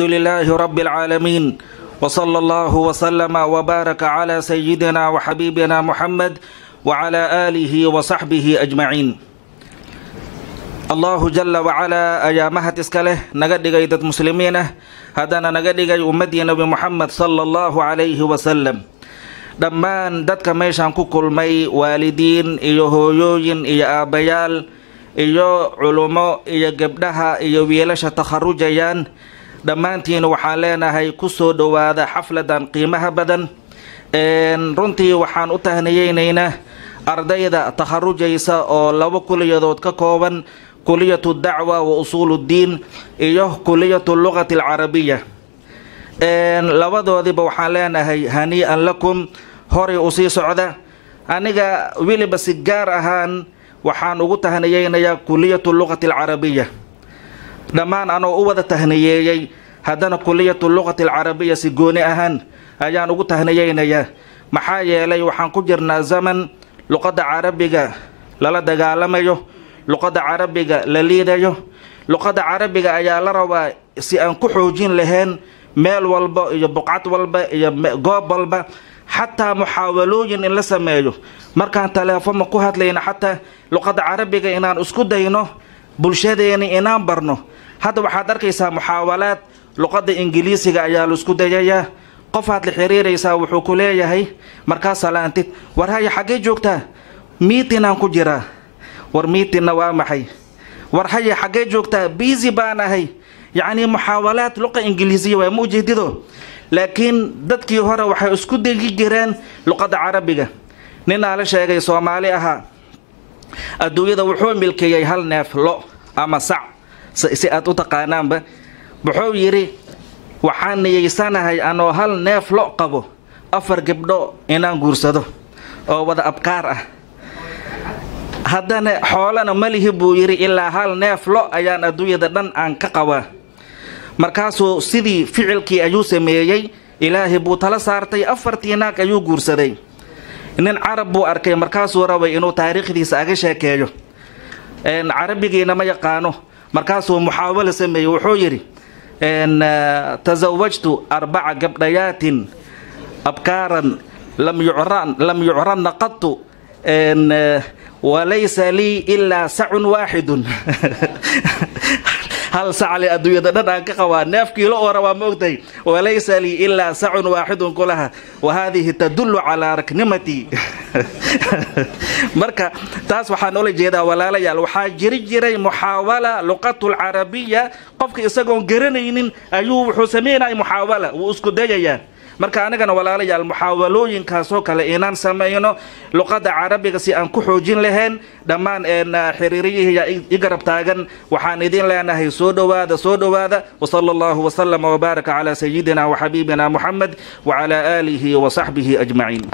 لله رب العالمين وصلى الله وسلم وبارك على سيدنا وحبيبنا محمد وعلى آله وصحبه أجمعين. الله جل وعلا أيامها تسكله نقد قيدة مسلمين هذانا نقد قيد أمتي نبي محمد صلى الله عليه وسلم. dhammaan dadka meeshaan ku kulmay waalidiin iyo hooyooyin iyo aabayaal iyo culumo iyo gabdhaha iyo wiilasha takharujayaan dhammaantiin waxaan leenahay ku soo dhowaada xafladan qiimaha badan. runtii waxaan u tahniyeynaynaa ardayda takharujaysa oo laba kuliyadood ka kooban kuliyatu dacwa wa usuuluddiin iyo kuliyatu luqati alcarabiya. labadoodiba waxaan leenahay hanii'an lakum, horay u sii socda. aniga weliba si gaar ahaan waxaan ugu tahniyeynayaa kuliyatu luqati alcarabiya. dhammaan anoo u wada tahniyeeyey haddana kuliyatu luqati alcarabiya si gooni ahaan ayaan ugu tahniyeynayaa. maxaa yeelay waxaan ku jirnaa zaman luqadda carabiga lala dagaalamayo, luqadda carabiga la liidayo. luqadda carabiga ayaa la rabaa si aan ku xoojin lahayn meel walba iyo buqcad walba iyo goob walba, xataa muxaawalooyin in la sameeyo. markaan teleefoma ku hadlayna xataa luqadda carabiga inaan isku dayno bulshadeeni inaan barno. hadda waxaad arkaysaa muxaawalaad luqadda ingiliisiga ayaa la isku dayayaa. qofaad la xiriiraysaa wuxuu ku leeyahay markaa salaantid, war haya xaggee joogtaa? miitinaan ku jiraa. war miitinna waa maxay? war haya xaggee joogtaa? biisi baan ahay. yacni muxaawalaad luqa ingiliisiya waa ma ujeedido. laakiin dadkii hore waxay isku dayi jireen luqadda carabiga. ninaa la sheegay soomaali ahaa adduunyada wuxuu milkeeyey hal neef lo ama sac si aad u taqaanaanba. wuxuu yidhi waxaan niyeysanahay anoo hal neef lo qabo 4 gabdho inaan guursado oo wada abkaar ah. haddana xoolana malihi buu yidhi ilaa hal neef lo ayaan adduunyada dhan aan ka qabaa. markaasuu sidii ficilkii ayuu sameeyey. ilaahay buu tala saartay 4tii naag ayuu guursaday. nin carab buu arkay markaasuu rabay inuu taariikhdiisa aga sheekeeyo. carabigiina ma yaqaano. markaasuu muxaawalo sameeyey. wuxuu yidhi tasawajtu 4 gabdhayaatin abkaaran lam yucranna qattu walaysa lii ilaa sacun waaxidun. hal sacli adduunyada dhan aan ka qabaa, neefkii lo oo rabaa ma ogtahay. walaysa lii ilaa sacun waaxidun kulaha wahadihi tadullu calaa raknimatii. marka taas waxaan ola jeedaa walaalayaal, waxaa jiray muxaawala luqatul carabiya. qofka isagoon garanaynin ayuu wuxuu sameynaya muxaawala, wuu isku dayayaa. marka anagana walaalayaal muxaawalooyinkaasoo kale inaan samayno luqadda carabiga si aan ku xoojin lahayn. dhammaan xiriiriyihii i garab taagan waxaan idin leenahay soo dhowaada soo dhowaada. wasala allahu wasalama wabaaraka calaa sayidina waxabiibina muxamed wacalaa aalihi wasaxbihi ajmaciin.